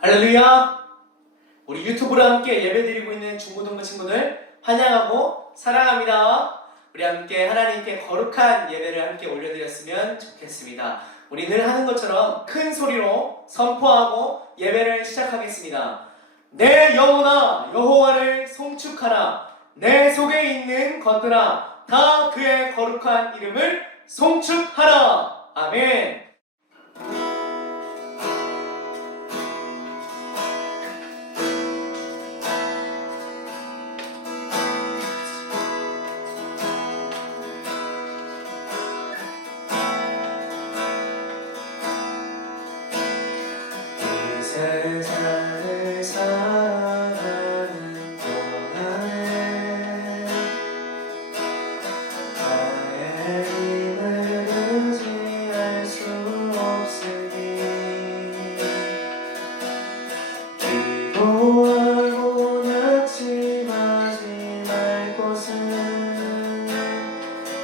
할렐루야! 우리 유튜브로 함께 예배드리고 있는 중고등부 친구들 환영하고 사랑합니다. 우리 함께 하나님께 거룩한 예배를 함께 올려드렸으면 좋겠습니다. 우리 늘 하는 것처럼 큰 소리로 선포하고 예배를 시작하겠습니다. 내 영혼아 여호와를 송축하라. 내 속에 있는 것들아 다 그의 거룩한 이름을 송축하라. 아멘. 세상을 살아가는 동안에 나의 힘을 의지할 수 없으니 기도하고 낙심하지 말 것은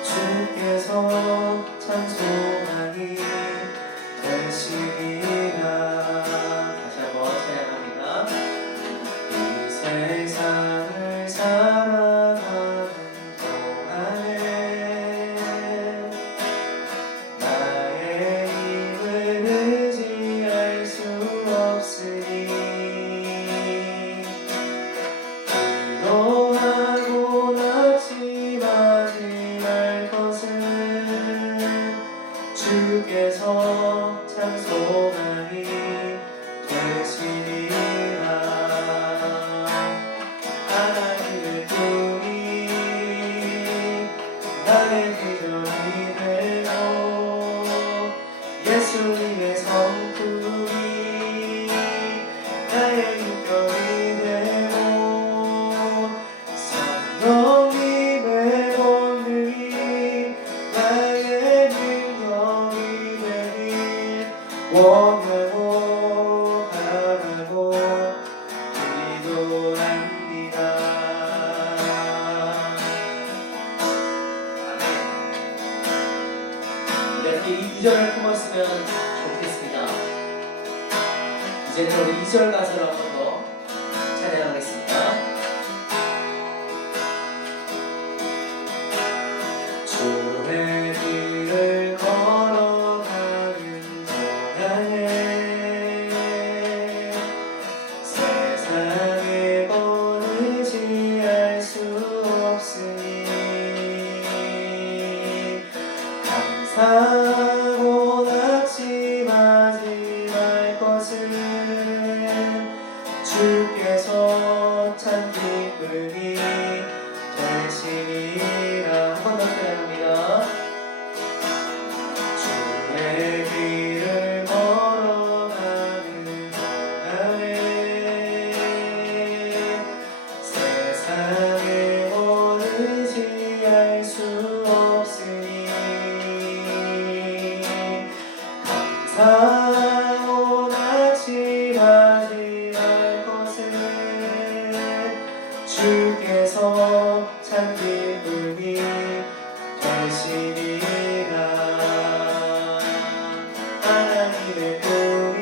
주께서 참 소망이 되시리라. 세상을 살아가는 동안에 나의 힘을 의지할 수 없으니 기도하고 낙심하지 말 것은 주께서 참 소망이 되시리라. 하나님의 꿈이 나의 비전이 되고 예수님의 성품이 나의 인격이 되고 성령님의 권능이 나의 능력이 되길 원하고 바라고 기도합니다. 이렇게 이 2절을 품었으면 좋겠습니다. 이제는 우리 2절 가사로 한 번 더 찬양하겠습니다. 주의 길을 걸어가는 동안에 세상에 의지할 수 없으니 감사하고 낙심하지 말 것은 주께서 참 기쁨이 되시리라. 한 번 더 찬양합니다. 주의 길을 걸어가는 동안에 세상에 의지할 수 없으니 감사하고 낙심하지 말 것은 주께서 참 기쁨이 되시리라. 하나님의 꿈이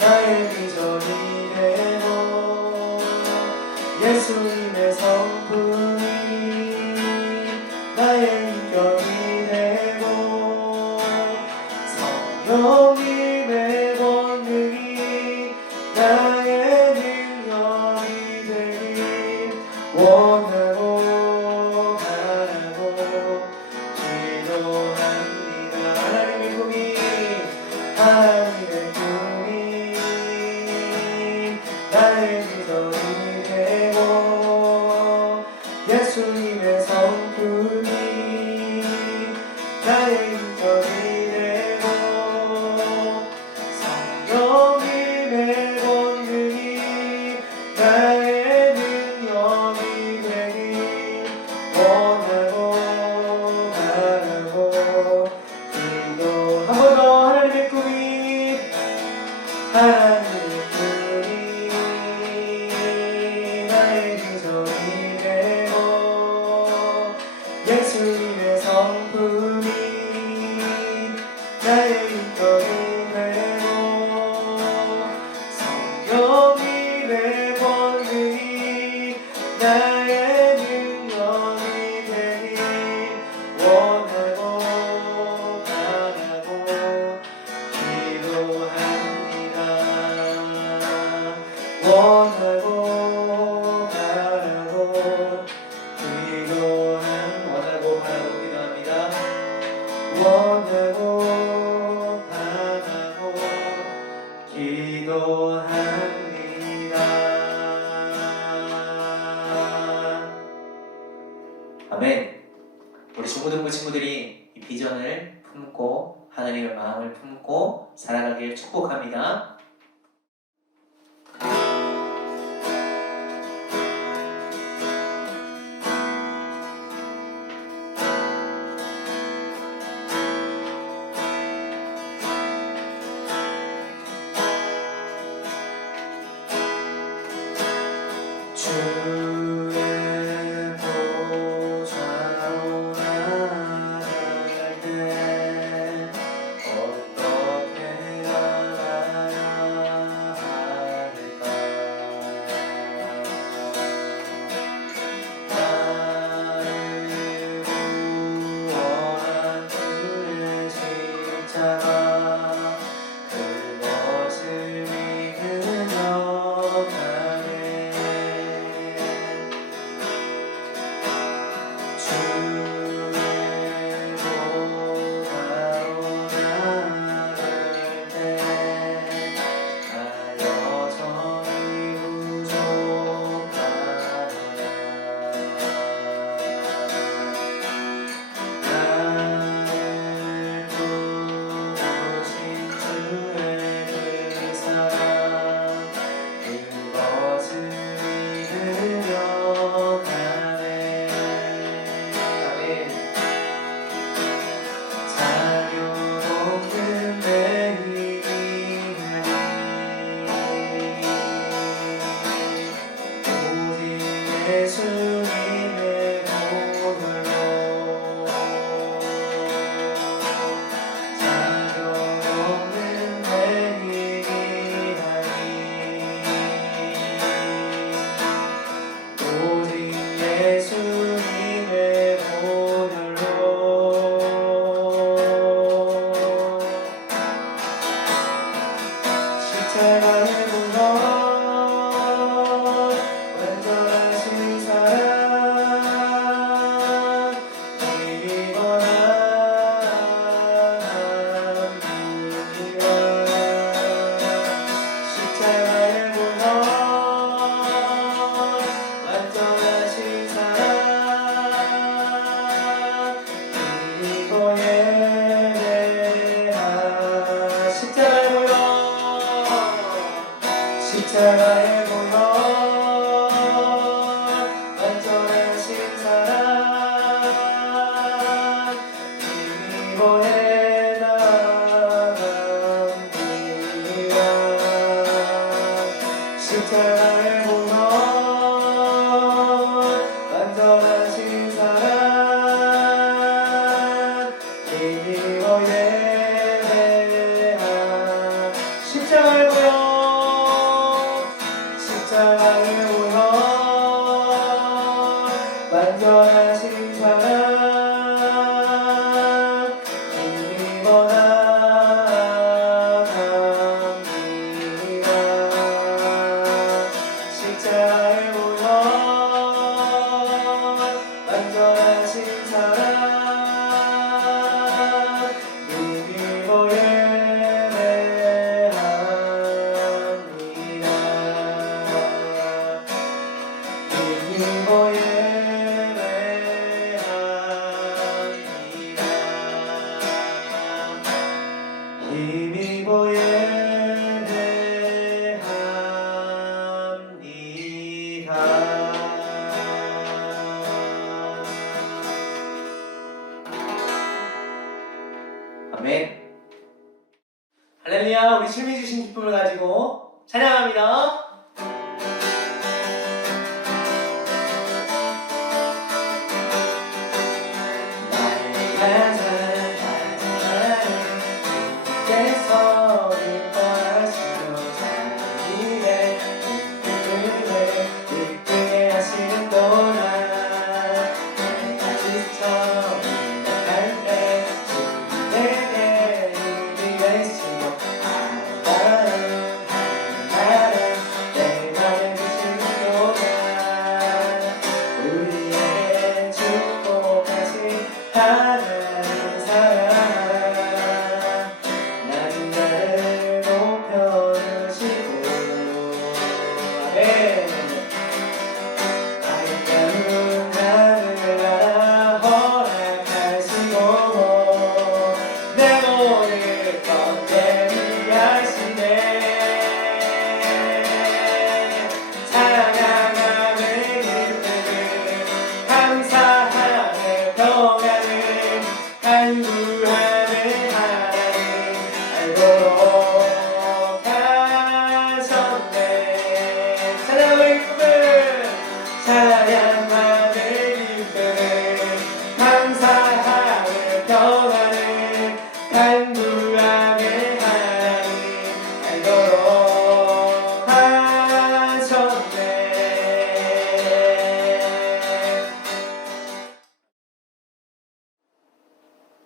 나의 비전이 되고 예수님의 성품이 나의 인격이 되고 성령님의 권능이 나의 능력이 되길 원하고 바라고 기도합니다. 하나님의 꿈이 나의 비전이 되고 예수님의 성품이 나의 인격이 되고 성령님의 권능이 나의 능력이 되길 원하고 바라고 기도. 한 번 더. 하나님의 꿈이 나의 비전이 되고 예수님의 성품이 나의 인격이 되고 중고등부 친구들이 이 비전을 품고 하나님의 마음을 품고 살아가길 축복합니다. 주의 보좌로 나아갈 때 어떻게 나가야 할까? 나를 구원한 주의 십자가 그것을 믿으며 가네. 주의 보좌로 나아갈 때 나 여전히 부족하다. 나를 부르신 주의 그 사랑 그것을 믿으며 가네. 아멘. 자녀 없는 내 오직 예수님의 보혈로 자녀 없는 내 오직 예수님의 보혈로 십자가의 보혈 완전하신 사랑 힘입어 나아갑니다. 십자가의 보혈 완전하신 사랑 힘입어 예배하. 십자가의 보혈 십자가의 보혈 완전하신 사랑 힘입어 나아갑니다. 십자가의 보혈 완전하신 사랑 힘입어 예배하. 십자가의 보혈 십자가의 보혈 완전하신 사랑 힘입어 나아갑니다. 십자가의 보혈 완전하신 사랑 힘입어 예배합니다. 힘입어 예배합니다. 힘입어 예배합니다. 아멘. 할렐루야. 우리 주님이 주신 기쁨을 가지고 찬양합니다. 주께서 기뻐하시며 자기의 기쁨을 기쁘게 하시는도다. 내가 지쳐 일어날 때 주님 내게 힘이 되시고 아름다운 하늘나라 내 맘에 주시는도다. 우리에게 축복하신 하나님 사랑 나는 나를 높여주시고 아름다운 하늘나라 허락하시고 구하는 하나님 알도록 하셨네. 찬양의 기쁨을 찬양하는 기쁨을 감사함을 평안을 간구하는 하나님 알도록 하셨네.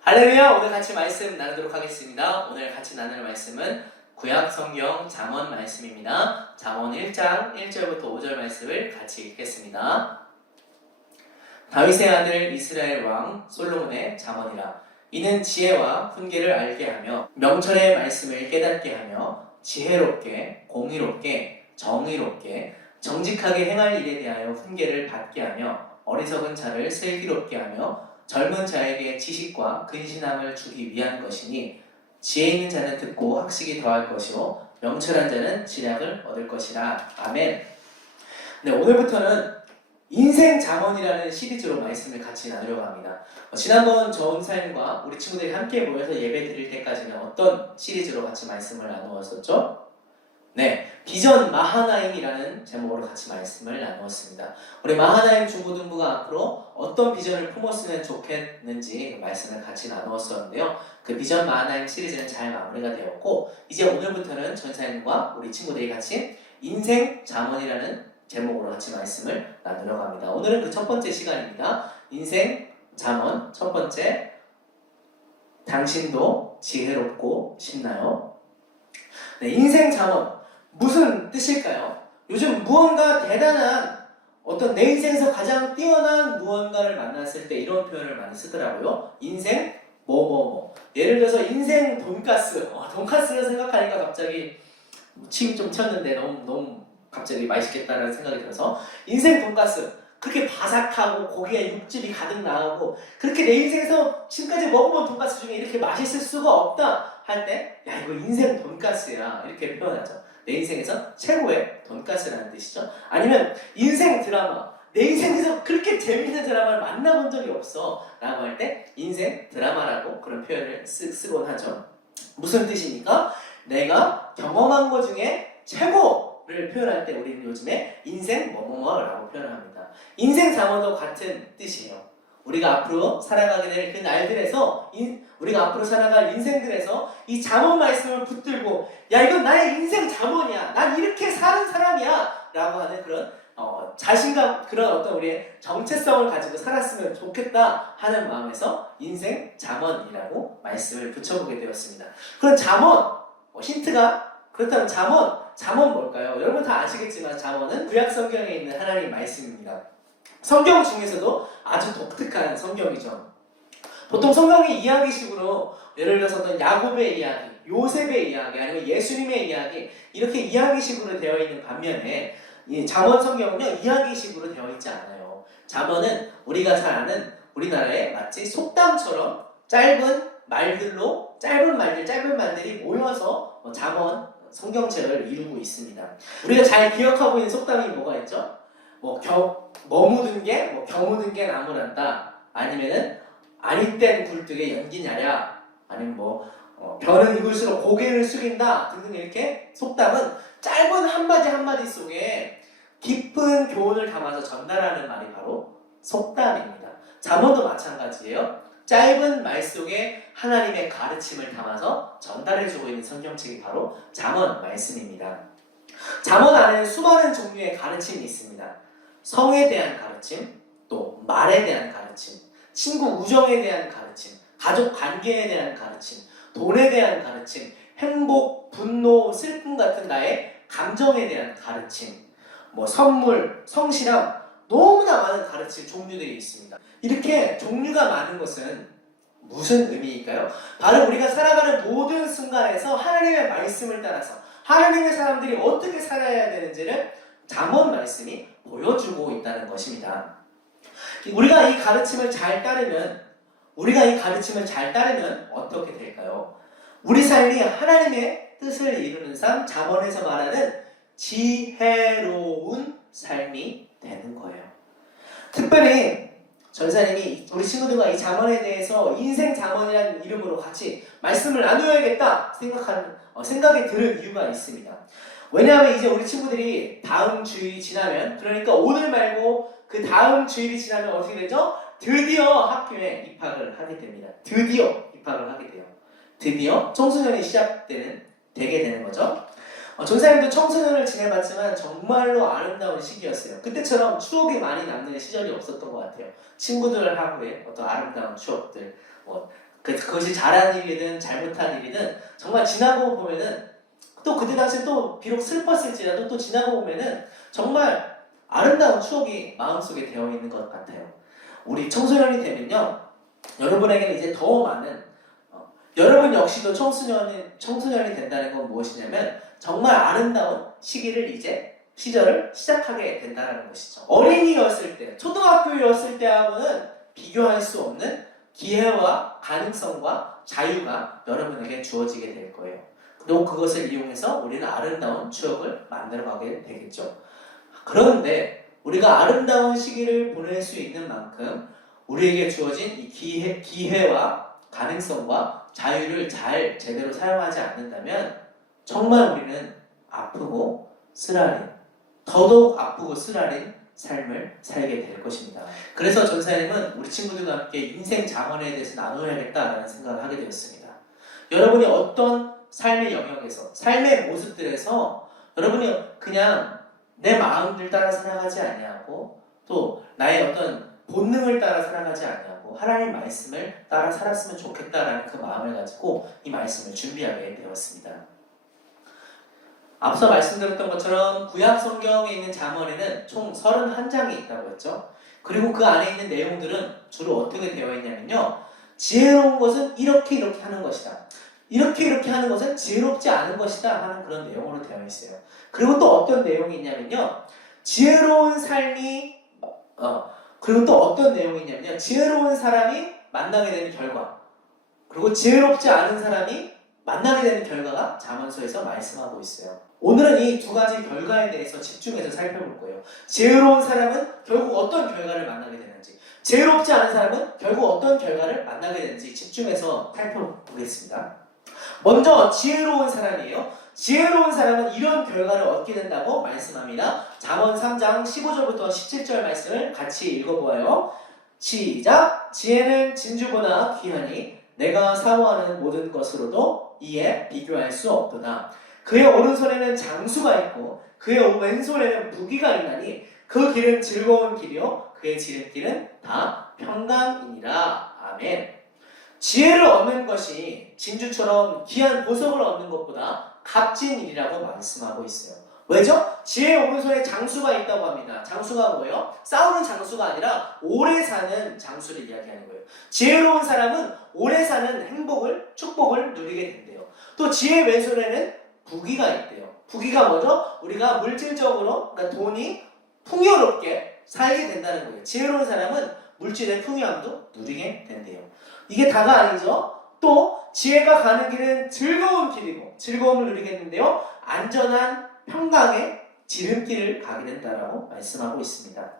할렐루야. 오늘 같이 말씀 나누도록 하겠습니다. 오늘 같이 나눌 말씀은 구약 성경 잠언 말씀입니다. 잠언 1장 1절부터 5절 말씀을 같이 읽겠습니다. 다윗의 아들 이스라엘 왕 솔로몬의 잠언이라. 이는 지혜와 훈계를 알게 하며 명철의 말씀을 깨닫게 하며 지혜롭게 공의롭게 정의롭게 정직하게 행할 일에 대하여 훈계를 받게 하며 어리석은 자를 슬기롭게 하며 젊은 자에게 지식과 근신함을 주기 위한 것이니 지혜 있는 자는 듣고 학식이 더할 것이요 명철한 자는 지략을 얻을 것이라. 아멘. 네, 오늘부터는 인생 잠언이라는 시리즈로 말씀을 같이 나누려고 합니다. 지난번 저온 삶과 우리 친구들이 함께 모여서 예배 드릴 때까지는 어떤 시리즈로 같이 말씀을 나누었었죠? 네, 비전 마하나임이라는 제목으로 같이 말씀을 나누었습니다. 우리 마하나임 중고등부가 앞으로 어떤 비전을 품었으면 좋겠는지 말씀을 같이 나누었었는데요. 그 비전 마하나임 시리즈는 잘 마무리가 되었고 이제 오늘부터는 전사님과 우리 친구들이 같이 인생 잠언이라는 제목으로 같이 말씀을 나누려고 합니다. 오늘은 그 첫 번째 시간입니다. 인생 잠언 첫 번째, 당신도 지혜롭고 싶나요? 네, 인생 잠언 무슨 뜻일까요? 요즘 무언가 대단한 어떤 내 인생에서 가장 뛰어난 무언가를 만났을 때 이런 표현을 많이 쓰더라고요. 인생 뭐뭐뭐. 예를 들어서 인생 돈가스. 돈가스를 생각하니까 갑자기 침이 좀 튀었는데 너무 갑자기 맛있겠다라는 생각이 들어서 인생 돈가스. 그렇게 바삭하고 고기에 육즙이 가득 나오고 그렇게 내 인생에서 지금까지 먹어본 돈가스 중에 이렇게 맛있을 수가 없다 할 때 야 이거 인생 돈가스야 이렇게 표현하죠. 내 인생에서 최고의 돈가스라는 뜻이죠. 아니면 인생 드라마. 내 인생에서 그렇게 재밌는 드라마를 만나본 적이 없어 라고 할 때 인생 드라마라고 그런 표현을 쓰곤 하죠. 무슨 뜻입니까? 내가 경험한 것 중에 최고를 표현할 때 우리는 요즘에 인생 뭐뭐뭐라고 표현을 합니다. 인생 잠언도 같은 뜻이에요. 우리가 앞으로 살아가게 될 그 날들에서 우리가 앞으로 살아갈 인생들에서 이 잠언 말씀을 붙들고 야 이건 나의 인생 잠언이야. 난 이렇게 사는 사람이야 라고 하는 그런 자신감, 그런 어떤 우리의 정체성을 가지고 살았으면 좋겠다 하는 마음에서 인생 잠언이라고 말씀을 붙여보게 되었습니다. 그런 잠언, 힌트가 그렇다면 잠언 뭘까요? 여러분 다 아시겠지만 잠언은 구약 성경에 있는 하나님 말씀입니다. 성경 중에서도 아주 독특한 성경이죠. 보통 성경의 이야기식으로 예를 들어서 어떤 야곱의 이야기, 요셉의 이야기, 아니면 예수님의 이야기 이렇게 이야기식으로 되어 있는 반면에 이 잠언 성경은요 이야기식으로 되어 있지 않아요. 잠언은 우리가 잘 아는 우리나라의 마치 속담처럼 짧은 말들이 모여서 잠언 성경책을 이루고 있습니다. 우리가 잘 기억하고 있는 속담이 뭐가 있죠? 뭐 묻은 게 겨묻은 게 나무란다. 아니면은 아니땐 굴뚝에 연기냐랴. 아니면 벼는 익을수록 고개를 숙인다 등등. 이렇게 속담은 짧은 한마디 속에 깊은 교훈을 담아서 전달하는 말이 바로 속담입니다. 잠언도 마찬가지예요. 짧은 말 속에 하나님의 가르침을 담아서 전달해주고 있는 성경책이 바로 잠언 말씀입니다. 잠언 안에는 수많은 종류의 가르침이 있습니다. 성에 대한 가르침, 또 말에 대한 가르침, 친구 우정에 대한 가르침, 가족 관계에 대한 가르침, 돈에 대한 가르침, 행복, 분노, 슬픔 같은 나의 감정에 대한 가르침, 선물, 성실함, 너무나 많은 가르침 종류들이 있습니다. 이렇게 종류가 많은 것은 무슨 의미일까요? 바로 우리가 살아가는 모든 순간에서 하나님의 말씀을 따라서 하나님의 사람들이 어떻게 살아야 되는지를 잠언 말씀이 보여주고 있다는 것입니다. 우리가 이 가르침을 잘 따르면 어떻게 될까요? 우리 삶이 하나님의 뜻을 이루는 삶, 잠언에서 말하는 지혜로운 삶이 되는 거예요. 특별히 전사님이 우리 친구들과 이 잠언에 대해서 인생 잠언이라는 이름으로 같이 말씀을 나누어야겠다 생각이 드는 이유가 있습니다. 왜냐하면 이제 우리 친구들이 다음 주일이 지나면, 그러니까 오늘 말고 그 다음 주일이 지나면 어떻게 되죠? 드디어 학교에 입학을 하게 됩니다. 드디어 입학을 하게 돼요. 드디어 청소년이 되게 되는 거죠. 전사님도 청소년을 지내봤지만 정말로 아름다운 시기였어요. 그때처럼 추억이 많이 남는 시절이 없었던 것 같아요. 친구들하고의 어떤 아름다운 추억들, 그것이 잘한 일이든 잘못한 일이든 정말 지나고 보면은, 또 그때 당시에 또 비록 슬펐을지라도 또 지나고 보면은 정말 아름다운 추억이 마음속에 되어 있는 것 같아요. 우리 청소년이 되면요, 여러분에게는 이제 더 많은, 여러분 역시도 청소년이 된다는 건 무엇이냐면 정말 아름다운 시절을 시작하게 된다는 것이죠. 어린이였을 때, 초등학교였을 때하고는 비교할 수 없는 기회와 가능성과 자유가 여러분에게 주어지게 될 거예요. 그리고 그것을 이용해서 우리는 아름다운 추억을 만들어가게 되겠죠. 그런데 우리가 아름다운 시기를 보낼 수 있는 만큼 우리에게 주어진 이 기회와 가능성과 자유를 제대로 사용하지 않는다면 정말 우리는 더더욱 아프고 쓰라린 삶을 살게 될 것입니다. 그래서 전사님은 우리 친구들과 함께 인생 잠언에 대해서 나누어야겠다라는 생각을 하게 되었습니다. 여러분이 어떤 삶의 영역에서, 삶의 모습들에서 여러분이 그냥 내 마음을 따라 살아가지 아니하고 또 나의 어떤 본능을 따라 살아가지 아니하고 하나님 말씀을 따라 살았으면 좋겠다라는 그 마음을 가지고 이 말씀을 준비하게 되었습니다. 앞서 말씀드렸던 것처럼 구약 성경에 있는 잠언에는 총 31장이 있다고 했죠. 그리고 그 안에 있는 내용들은 주로 어떻게 되어 있냐면요, 지혜로운 것은 이렇게 하는 것이다, 이렇게 하는 것은 지혜롭지 않은 것이다 하는 그런 내용으로 되어 있어요. 그리고 또 어떤 내용이 있냐면요, 그리고 또 어떤 내용이 있냐면요, 지혜로운 사람이 만나게 되는 결과, 그리고 지혜롭지 않은 사람이 만나게 되는 결과가 잠언서에서 말씀하고 있어요. 오늘은 이 두 가지 결과에 대해서 집중해서 살펴볼 거예요. 지혜로운 사람은 결국 어떤 결과를 만나게 되는지, 지혜롭지 않은 사람은 결국 어떤 결과를 만나게 되는지 집중해서 살펴보겠습니다. 먼저 지혜로운 사람이에요. 지혜로운 사람은 이런 결과를 얻게 된다고 말씀합니다. 잠언 3장 15절부터 17절 말씀을 같이 읽어보아요. 시작! 지혜는 진주보다 귀하니 내가 사모하는 모든 것으로도 이에 비교할 수 없도다. 그의 오른손에는 장수가 있고 그의 왼손에는 무기가 있나니 그 길은 즐거운 길이요 그의 지름길은 다 평강이니라. 아멘. 지혜를 얻는 것이 진주처럼 귀한 보석을 얻는 것보다 값진 일이라고 말씀하고 있어요. 왜죠? 지혜의 오른손에 장수가 있다고 합니다. 장수가 뭐예요? 싸우는 장수가 아니라 오래 사는 장수를 이야기하는 거예요. 지혜로운 사람은 오래 사는 행복을, 축복을 누리게 된대요. 또 지혜의 왼손에는 부귀가 있대요. 부귀가 뭐죠? 우리가 물질적으로, 그러니까 돈이 풍요롭게 살게 된다는 거예요. 지혜로운 사람은 물질의 풍요함도 누리게 된대요. 이게 다가 아니죠. 또 지혜가 가는 길은 즐거운 길이고 즐거움을 누리겠는데요, 안전한 평강의 지름길을 가게 된다라고 말씀하고 있습니다.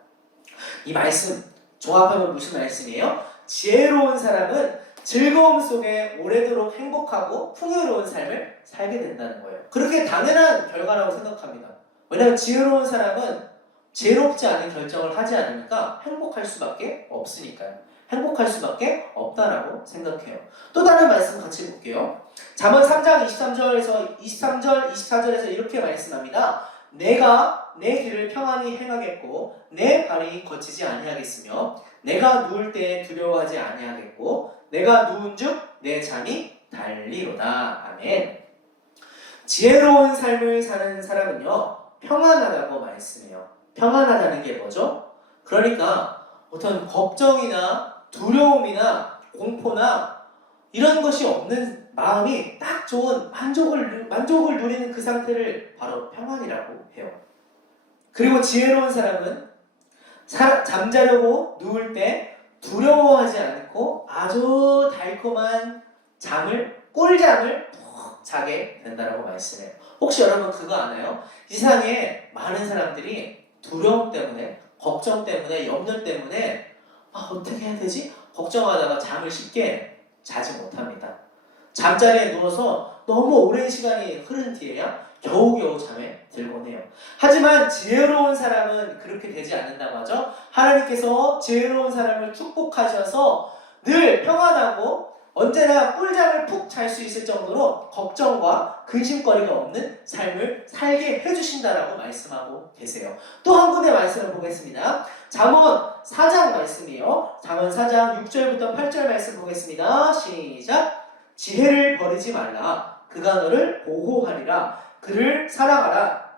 이 말씀 종합하면 무슨 말씀이에요? 지혜로운 사람은 즐거움 속에 오래도록 행복하고 풍요로운 삶을 살게 된다는 거예요. 그렇게 당연한 결과라고 생각합니다. 왜냐하면 지혜로운 사람은 지혜롭지 않은 결정을 하지 않으니까 행복할 수밖에 없으니까요. 행복할 수밖에 없다라고 생각해요. 또 다른 말씀 같이 볼게요. 잠언 3장 23절, 24절에서 이렇게 말씀합니다. 내가 내 길을 평안히 행하겠고 내 발이 거치지 아니하겠으며 내가 누울 때에 두려워하지 아니하겠고 내가 누운즉 내 잠이 달리로다. 아멘. 지혜로운 삶을 사는 사람은요, 평안하다고 말씀해요. 평안하다는 게 뭐죠? 그러니까 어떤 걱정이나 두려움이나 공포나 이런 것이 없는 마음이 딱 좋은 만족을 누리는 그 상태를 바로 평안이라고 해요. 그리고 지혜로운 사람은 잠자려고 누울 때 두려워하지 않고 아주 달콤한 꿀잠을 푹 자게 된다고 말씀해요. 혹시 여러분 그거 아나요? 이 세상에 많은 사람들이 두려움 때문에, 걱정 때문에, 염려 때문에 어떻게 해야 되지? 걱정하다가 잠을 쉽게 자지 못합니다. 잠자리에 누워서 너무 오랜 시간이 흐른 뒤에야 겨우겨우 잠에 들곤 해요. 하지만 지혜로운 사람은 그렇게 되지 않는다고 하죠. 하나님께서 지혜로운 사람을 축복하셔서 늘 평안하고 언제나 꿀잠을 푹 잘 수 있을 정도로 걱정과 근심거리가 없는 삶을 살게 해주신다라고 말씀하고 계세요. 또 한 군데 말씀을 보겠습니다. 잠언 4장 말씀이에요. 잠언 4장 6절부터 8절 말씀 보겠습니다. 시작! 지혜를 버리지 말라. 그가 너를 보호하리라. 그를 사랑하라.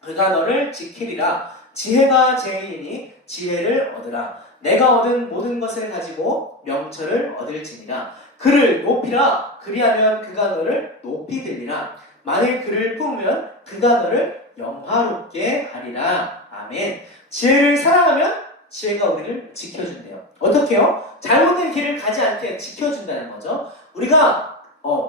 그가 너를 지키리라. 지혜가 제일이니 지혜를 얻으라. 내가 얻은 모든 것을 가지고 명철을 얻을지니라. 그를 높이라. 그리하면 그가 너를 높이 들리라. 만일 그를 품으면 그가 너를 영화롭게 하리라. 아멘. 지혜를 사랑하면 지혜가 우리를 지켜준대요. 어떻게요? 잘못된 길을 가지 않게 지켜준다는 거죠. 우리가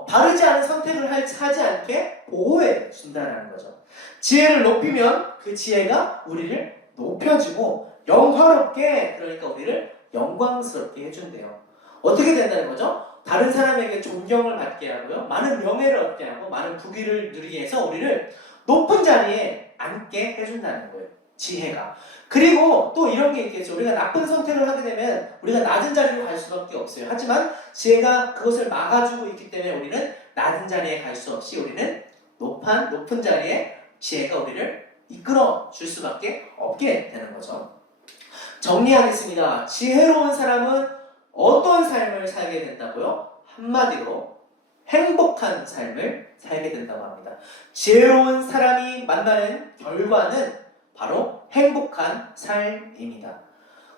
바르지 않은 선택을 하지 않게 보호해 준다는 거죠. 지혜를 높이면 그 지혜가 우리를 높여주고 영화롭게, 그러니까 우리를 영광스럽게 해준대요. 어떻게 된다는 거죠? 다른 사람에게 존경을 받게 하고요, 많은 명예를 얻게 하고 많은 부귀를 누리게 해서 우리를 높은 자리에 앉게 해준다는 거예요. 지혜가. 그리고 또 이런 게 있겠죠. 우리가 나쁜 선택을 하게 되면 우리가 낮은 자리로 갈 수밖에 없어요. 하지만 지혜가 그것을 막아주고 있기 때문에 우리는 낮은 자리에 갈 수 없이 우리는 높은 자리에 지혜가 우리를 이끌어 줄 수밖에 없게 되는 거죠. 정리하겠습니다. 지혜로운 사람은 어떤 삶을 살게 된다고요? 한마디로 행복한 삶을 살게 된다고 합니다. 지혜로운 사람이 만나는 결과는 바로 행복한 삶입니다.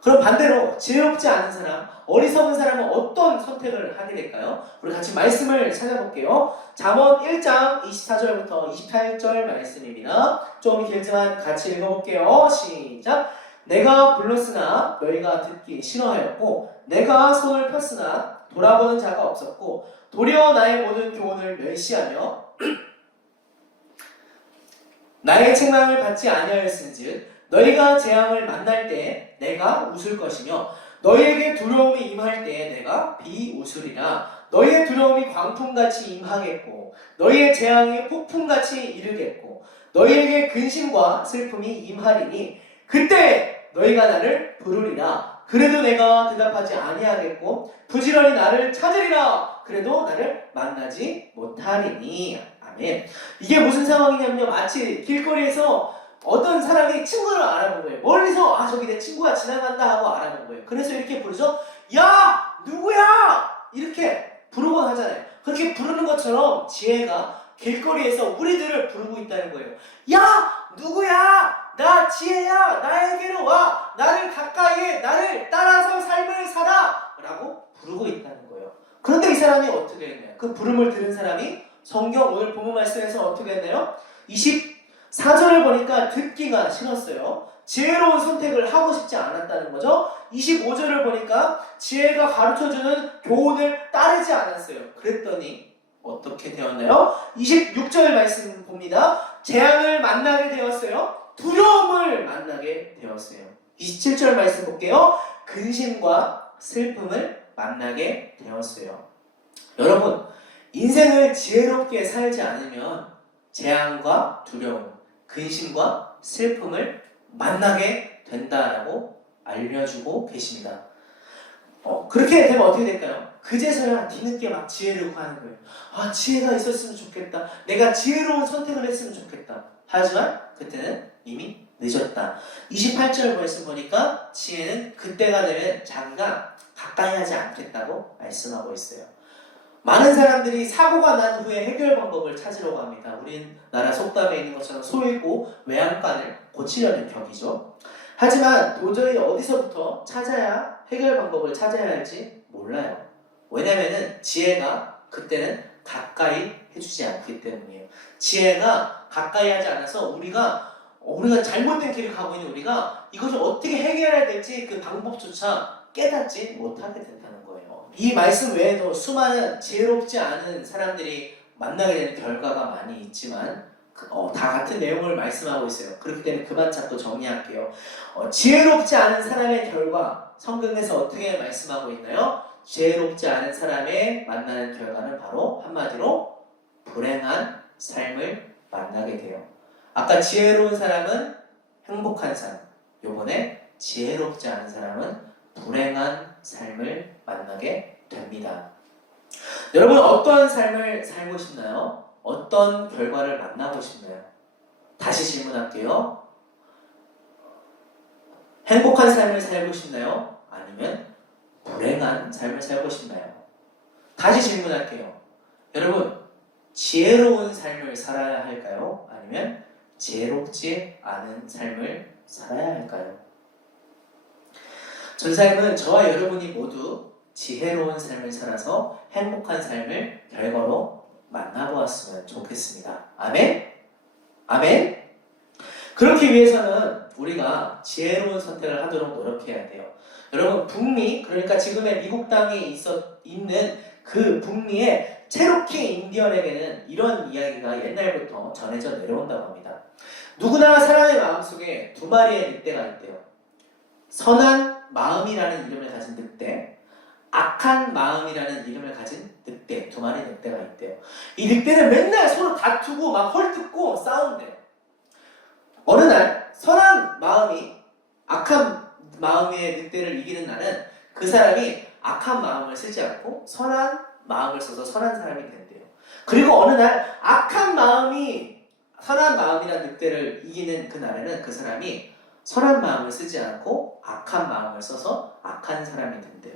그럼 반대로 지혜롭지 않은 사람, 어리석은 사람은 어떤 선택을 하게 될까요? 우리 같이 말씀을 찾아볼게요. 잠언 1장 24절부터 28절 말씀입니다. 좀 길지만 같이 읽어볼게요. 시작! 내가 불렀으나 너희가 듣기 싫어하였고 내가 손을 폈으나 돌아보는 자가 없었고 도리어 나의 모든 교훈을 멸시하며 나의 책망을 받지 아니하였은즉 너희가 재앙을 만날 때에 내가 웃을 것이며 너희에게 두려움이 임할 때에 내가 비웃으리라. 너희의 두려움이 광풍같이 임하겠고 너희의 재앙이 폭풍같이 이르겠고 너희에게 근심과 슬픔이 임하리니 그때 너희가 나를 부르리라. 그래도 내가 대답하지 아니하겠고 부지런히 나를 찾으리라. 그래도 나를 만나지 못하리니. 아멘. 이게 무슨 상황이냐면요, 마치 길거리에서 어떤 사람이 친구를 알아본 거예요. 멀리서 저기 내 친구가 지나간다 하고 알아본 거예요. 그래서 이렇게 부르죠. 야! 누구야! 이렇게 부르곤 하잖아요. 그렇게 부르는 것처럼 지혜가 길거리에서 우리들을 부르고 있다는 거예요. 야! 누구야! 나 지혜야! 나에게로 와! 나를 가까이에 나를 따라서 삶을 살아! 라고 부르고 있다는 거예요. 그런데 이 사람이 어떻게 했나요? 그 부름을 들은 사람이 성경 오늘 본문 말씀에서 어떻게 했나요? 24절을 보니까 듣기가 싫었어요. 지혜로운 선택을 하고 싶지 않았다는 거죠. 25절을 보니까 지혜가 가르쳐주는 교훈을 따르지 않았어요. 그랬더니 어떻게 되었나요? 26절 말씀 봅니다. 재앙을 만나게 되었어요. 두려움을 만나게 되었어요. 27절 말씀 볼게요. 근심과 슬픔을 만나게 되었어요. 여러분, 인생을 지혜롭게 살지 않으면 재앙과 두려움, 근심과 슬픔을 만나게 된다라고 알려주고 계십니다. 그렇게 되면 어떻게 될까요? 그제서야 뒤늦게 막 지혜를 구하는 거예요. 지혜가 있었으면 좋겠다. 내가 지혜로운 선택을 했으면 좋겠다. 하지만 그때는 이미 늦었다. 28절 말씀 보니까 지혜는 그때가 되면 장가 가까이 하지 않겠다고 말씀하고 있어요. 많은 사람들이 사고가 난 후에 해결 방법을 찾으려고 합니다. 우리나라 속담에 있는 것처럼 소 잃고 외양간을 고치려는 격이죠. 하지만 도저히 어디서부터 찾아야 해결 방법을 찾아야 할지 몰라요. 왜냐면은 지혜가 그때는 가까이 해주지 않기 때문이에요. 지혜가 가까이 하지 않아서 우리가 잘못된 길을 가고 있는 우리가 이것을 어떻게 해결해야 될지 그 방법조차 깨닫지 못하게 된다는 거예요. 이 말씀 외에도 수많은 지혜롭지 않은 사람들이 만나게 되는 결과가 많이 있지만 다 같은 내용을 말씀하고 있어요. 그렇기 때문에 그만 잡고 정리할게요. 지혜롭지 않은 사람의 결과, 성경에서 어떻게 말씀하고 있나요? 지혜롭지 않은 사람의 만나는 결과는 바로 한마디로 불행한 삶을 만나게 돼요. 아까 지혜로운 사람은 행복한 삶, 요번에 지혜롭지 않은 사람은 불행한 삶을 만나게 됩니다. 여러분 어떤 삶을 살고 싶나요? 어떤 결과를 만나고 싶나요? 다시 질문할게요. 행복한 삶을 살고 싶나요? 아니면 불행한 삶을 살고 싶나요? 다시 질문할게요. 여러분 지혜로운 삶을 살아야 할까요? 아니면 지혜롭지 않은 삶을 살아야 할까요? 전사님은 저와 여러분이 모두 지혜로운 삶을 살아서 행복한 삶을 결과로 만나보았으면 좋겠습니다. 아멘? 아멘? 그렇기 위해서는 우리가 지혜로운 선택을 하도록 노력해야 돼요. 여러분 북미, 그러니까 지금의 미국 땅에 있는 그 북미의 체로키 인디언에게는 이런 이야기가 옛날부터 전해져 내려온다고 합니다. 누구나 사람의 마음속에 두 마리의 늑대가 있대요. 선한 마음이라는 이름을 가진 늑대, 악한 마음이라는 이름을 가진 늑대, 두 마리의 늑대가 있대요. 이 늑대는 맨날 서로 다투고 막 헐뜯고 싸운대요. 어느 날 선한 마음이 악한 마음의 늑대를 이기는 날은 그 사람이 악한 마음을 쓰지 않고 선한 마음을 써서 선한 사람이 된대요. 그리고 어느 날 악한 마음이 선한 마음이라는 늑대를 이기는 그 날에는 그 사람이 선한 마음을 쓰지 않고 악한 마음을 써서 악한 사람이 된대요.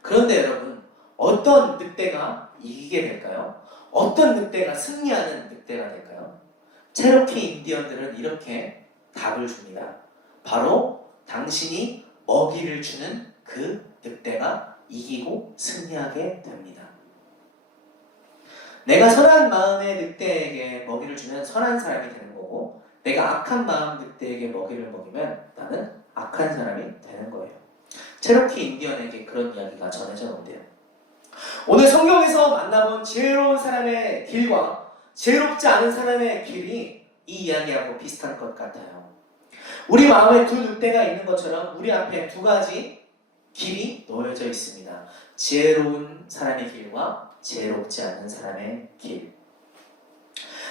그런데 여러분 어떤 늑대가 이기게 될까요? 어떤 늑대가 승리하는 늑대가 될까요? 체로키 인디언들은 이렇게 답을 줍니다. 바로 당신이 먹이를 주는 그 늑대가 이기고 승리하게 됩니다. 내가 선한 마음의 늑대에게 먹이를 주면 선한 사람이 되는 거고, 내가 악한 마음 늑대에게 먹이를 먹이면 나는 악한 사람이 되는 거예요. 체로키 인디언에게 그런 이야기가 전해져 온대요. 오늘 성경에서 만나본 지혜로운 사람의 길과 지혜롭지 않은 사람의 길이 이 이야기하고 비슷한 것 같아요. 우리 마음에 두 늑대가 있는 것처럼 우리 앞에 두 가지 길이 놓여져 있습니다. 지혜로운 사람의 길과 지혜롭지 않은 사람의 길.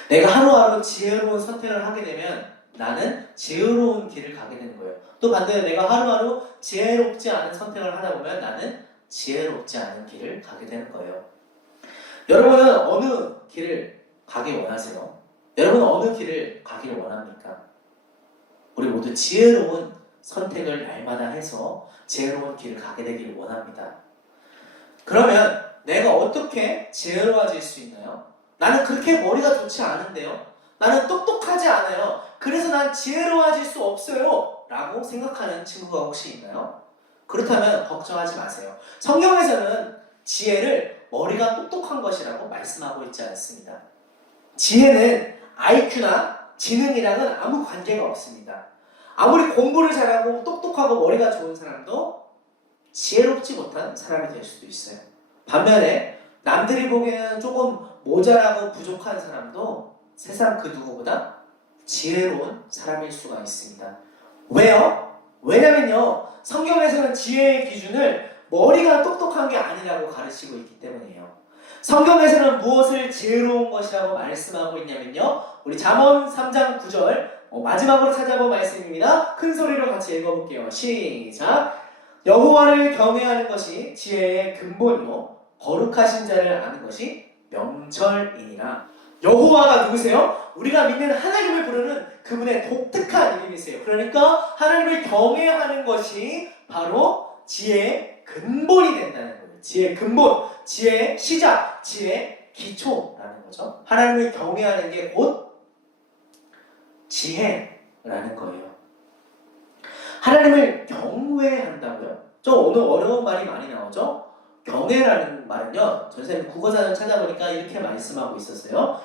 내가 하루하루 지혜로운 선택을 하게 되면 나는 지혜로운 길을 가게 되는 거예요. 또 반대로 내가 하루하루 지혜롭지 않은 선택을 하다 보면 나는 지혜롭지 않은 길을 가게 되는 거예요. 여러분은 어느 길을 가길 원하세요? 여러분은 어느 길을 가기를 원합니까? 우리 모두 지혜로운 선택을 날마다 해서 지혜로운 길을 가게 되기를 원합니다. 그러면 내가 어떻게 지혜로워질 수 있나요? 나는 그렇게 머리가 좋지 않은데요? 나는 똑똑하지 않아요. 그래서 난 지혜로워질 수 없어요. 라고 생각하는 친구가 혹시 있나요? 그렇다면 걱정하지 마세요. 성경에서는 지혜를 머리가 똑똑한 것이라고 말씀하고 있지 않습니다. 지혜는 IQ나 지능이랑은 아무 관계가 없습니다. 아무리 공부를 잘하고 똑똑하고 머리가 좋은 사람도 지혜롭지 못한 사람이 될 수도 있어요. 반면에 남들이 보기에는 조금 모자라고 부족한 사람도 세상 그 누구보다 지혜로운 사람일 수가 있습니다. 왜요? 왜냐면요, 성경에서는 지혜의 기준을 머리가 똑똑한 게 아니라고 가르치고 있기 때문이에요. 성경에서는 무엇을 지혜로운 것이라고 말씀하고 있냐면요, 우리 잠언 3장 9절 마지막으로 찾아본 말씀입니다. 큰 소리로 같이 읽어볼게요. 시작! 여호와를 경외하는 것이 지혜의 근본이요 거룩하신 자를 아는 것이 명철이니라. 여호와가 누구세요? 우리가 믿는 하나님을 부르는 그분의 독특한 이름이세요. 그러니까 하나님을 경외하는 것이 바로 지혜의 근본이 된다는 거예요. 지혜의 근본, 지혜의 시작, 지혜의 기초라는 거죠. 하나님을 경외하는 게 곧 지혜라는 거예요. 하나님을 경외한다고요? 좀 오늘 어려운 말이 많이 나오죠? 경외라는 말은요, 선생님 국어사전 찾아보니까 이렇게 말씀하고 있었어요.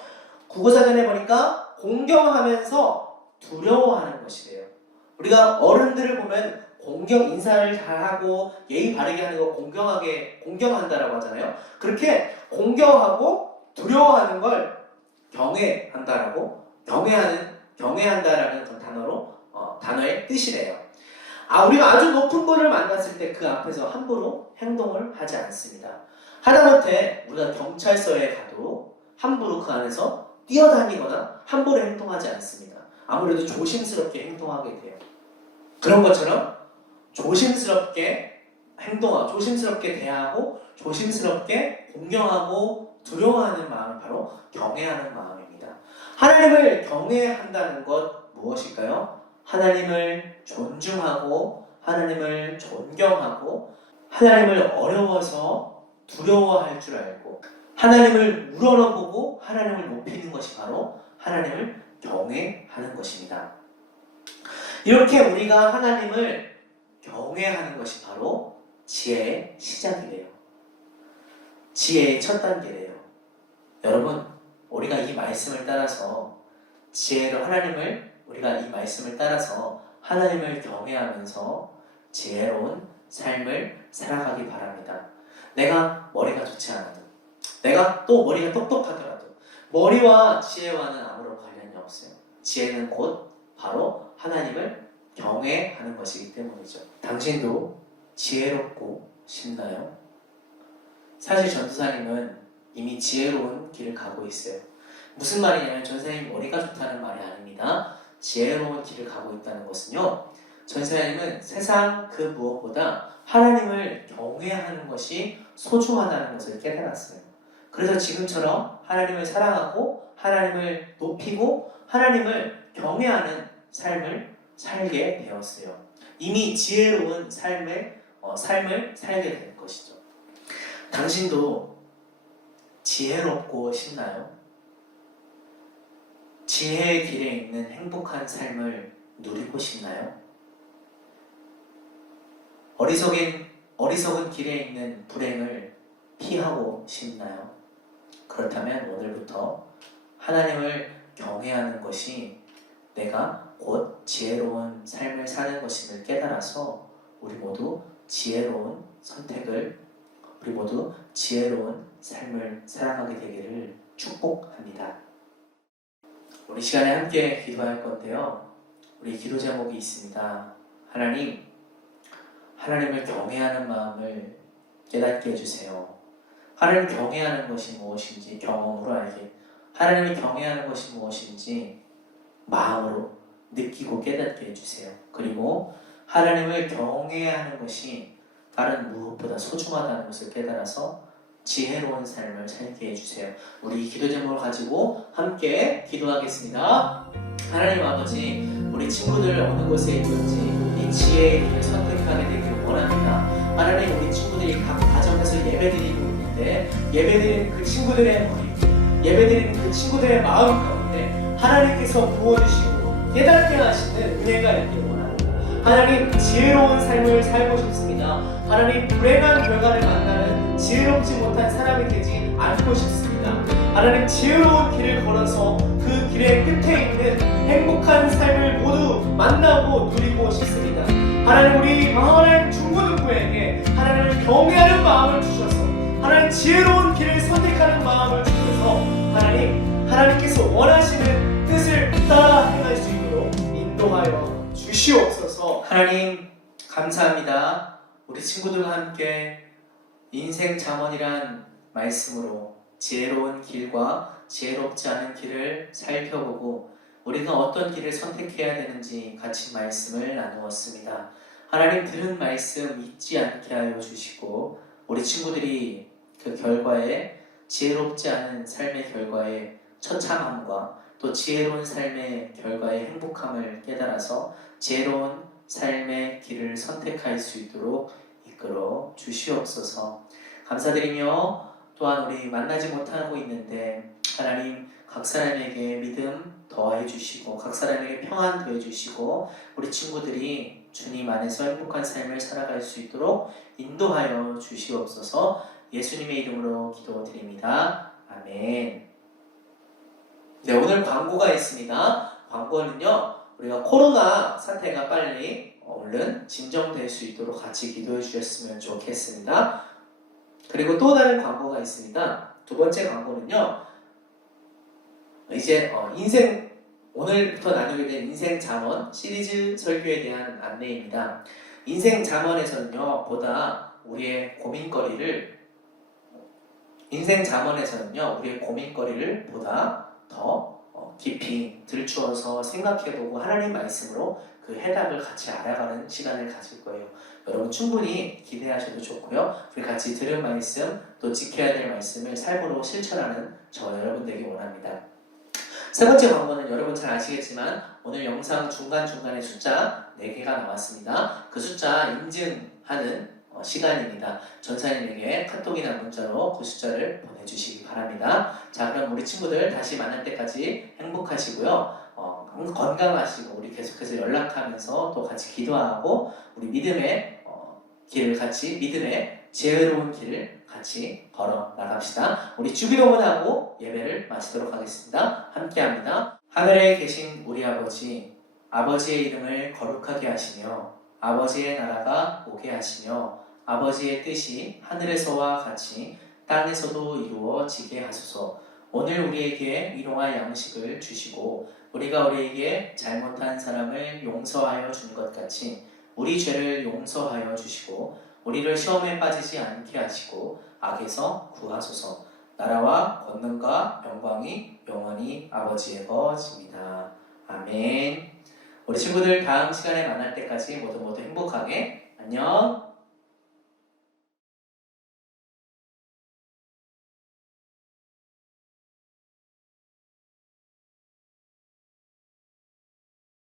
국어사전에 보니까 공경하면서 두려워하는 것이래요. 우리가 어른들을 보면 공경, 인사를 잘하고 예의 바르게 하는 거 공경한다라고 하잖아요. 그렇게 공경하고 두려워하는 걸 경외한다라고, 경외한다라는 단어의 뜻이래요. 우리가 아주 높은 분을 만났을 때 그 앞에서 함부로 행동을 하지 않습니다. 하다못해 우리가 경찰서에 가도 함부로 그 안에서 뛰어다니거나 함부로 행동하지 않습니다. 아무래도 조심스럽게 행동하게 돼요. 그런 것처럼 조심스럽게 행동하고 조심스럽게 대하고 조심스럽게 공경하고 두려워하는 마음이 바로 경외하는 마음입니다. 하나님을 경외한다는 것 무엇일까요? 하나님을 존중하고 하나님을 존경하고 하나님을 어려워서 두려워할 줄 알고 하나님을 우러러보고 하나님을 높이는 것이 바로 하나님을 경외하는 것입니다. 이렇게 우리가 하나님을 경외하는 것이 바로 지혜의 시작이래요. 지혜의 첫 단계래요. 여러분, 우리가 이 말씀을 따라서 지혜로 우리가 이 말씀을 따라서 하나님을 경외하면서 지혜로운 삶을 살아가기 바랍니다. 내가 머리가 좋지 않아도, 내가 또 머리가 똑똑하더라도 머리와 지혜와는 아무런 관련이 없어요. 지혜는 곧 바로 하나님을 경외하는 것이기 때문이죠. 당신도 지혜롭고 싶나요? 사실 전도사님은 이미 지혜로운 길을 가고 있어요. 무슨 말이냐면 전도사님 머리가 좋다는 말이 아닙니다. 지혜로운 길을 가고 있다는 것은요, 전도사님은 세상 그 무엇보다 하나님을 경외하는 것이 소중하다는 것을 깨달았어요. 그래서 지금처럼 하나님을 사랑하고 하나님을 높이고 하나님을 경외하는 삶을 살게 되었어요. 이미 지혜로운 삶을 살게 된 것이죠. 당신도 지혜롭고 싶나요? 지혜의 길에 있는 행복한 삶을 누리고 싶나요? 어리석은 길에 있는 불행을 피하고 싶나요? 그렇다면 오늘부터 하나님을 경외하는 것이 내가 곧 지혜로운 삶을 사는 것임을 깨달아서 우리 모두 지혜로운 선택을, 우리 모두 지혜로운 삶을 살아가게 되기를 축복합니다. 우리 시간에 함께 기도할 건데요, 우리 기도 제목이 있습니다. 하나님을 경외하는 마음을 깨닫게 해주세요. 하나님을 경외하는 것이 무엇인지 경험으로 알게, 하나님을 경외하는 것이 무엇인지 마음으로 느끼고 깨닫게 해주세요. 그리고 하나님을 경외하는 것이 다른 무엇보다 소중하다는 것을 깨달아서 지혜로운 삶을 살게 해주세요. 우리 이 기도 제목을 가지고 함께 기도하겠습니다. 하나님 아버지, 우리 친구들 어느 곳에 있든지 이 지혜의 길을 선택하게 되기를 원합니다. 하나님, 우리 친구들이 각 가정에서 예배드리고 있는데 예배드리는 그 친구들의 머리, 예배드리는 그 친구들의 마음 가운데 하나님께서 부어주시고 깨닫게 하시는 은혜가 있기를 원합니다. 하나님, 지혜로운 삶을 살고 싶습니다. 하나님, 불행한 결과를 만나는 지혜롭지 못한 사람이 되지 않고 싶습니다. 하나님, 지혜로운 길을 걸어서 그 길의 끝에 있는 행복한 삶을 모두 만나고 누리고 싶습니다. 하나님, 우리 하나님 중고등부에게 하나님을 경외하는 마음을 주셔서 하나님 지혜로운 길을 선택하는 마음을 주셔서 하나님께서 원하시는 뜻을 따라 행할 수 있도록 인도하여 주시옵소서. 하나님 감사합니다. 우리 친구들과 함께 인생 잠언이란 말씀으로 지혜로운 길과 지혜롭지 않은 길을 살펴보고 우리가 어떤 길을 선택해야 되는지 같이 말씀을 나누었습니다. 하나님, 들은 말씀 잊지 않게 하여 주시고 우리 친구들이 그 결과에 지혜롭지 않은 삶의 결과에 처참함과 또 지혜로운 삶의 결과에 행복함을 깨달아서 지혜로운 삶의 길을 선택할 수 있도록 이끌어 주시옵소서. 감사드리며 또한 우리 만나지 못하고 있는데 하나님, 각 사람에게 믿음 더해 주시고 각 사람에게 평안 더해 주시고 우리 친구들이 주님 안에서 행복한 삶을 살아갈 수 있도록 인도하여 주시옵소서. 예수님의 이름으로 기도드립니다. 아멘. 네, 오늘 광고가 있습니다. 광고는요, 우리가 코로나 사태가 빨리 얼른 진정될 수 있도록 같이 기도해 주셨으면 좋겠습니다. 그리고 또 다른 광고가 있습니다. 두 번째 광고는요, 이제 오늘부터 나누게 된 인생 잠언 시리즈 설교에 대한 안내입니다. 인생 잠언에서는요, 우리의 고민거리를 보다 더 깊이 들추어서 생각해보고 하나님 말씀으로 그 해답을 같이 알아가는 시간을 가질 거예요. 여러분 충분히 기대하셔도 좋고요. 우리 같이 들은 말씀, 또 지켜야 될 말씀을 삶으로 실천하는 저 여러분 되기 원합니다. 세 번째 광고는 여러분 잘 아시겠지만 오늘 영상 중간중간에 숫자 4개가 나왔습니다. 그 숫자 인증하는 시간입니다. 전사님에게 카톡이나 문자로 그 숫자를 보내주시기 바랍니다. 자, 그럼 우리 친구들 다시 만날 때까지 행복하시고요. 건강하시고 우리 계속해서 연락하면서 또 같이 기도하고 우리 믿음의 길을 같이 믿음의 지혜로운 길을 같이 걸어 나갑시다. 우리 주기도문하고 예배를 마치도록 하겠습니다. 함께합니다. 하늘에 계신 우리 아버지, 아버지의 이름을 거룩하게 하시며 아버지의 나라가 오게 하시며 아버지의 뜻이 하늘에서와 같이 땅에서도 이루어지게 하소서. 오늘 우리에게 일용할 양식을 주시고 우리가 우리에게 잘못한 사람을 용서하여 준 것 같이 우리 죄를 용서하여 주시고 우리를 시험에 빠지지 않게 하시고 악에서 구하소서. 나라와 권능과 영광이 영원히 아버지의 것입니다. 아멘. 우리 친구들 다음 시간에 만날 때까지 모두 행복하게 안녕.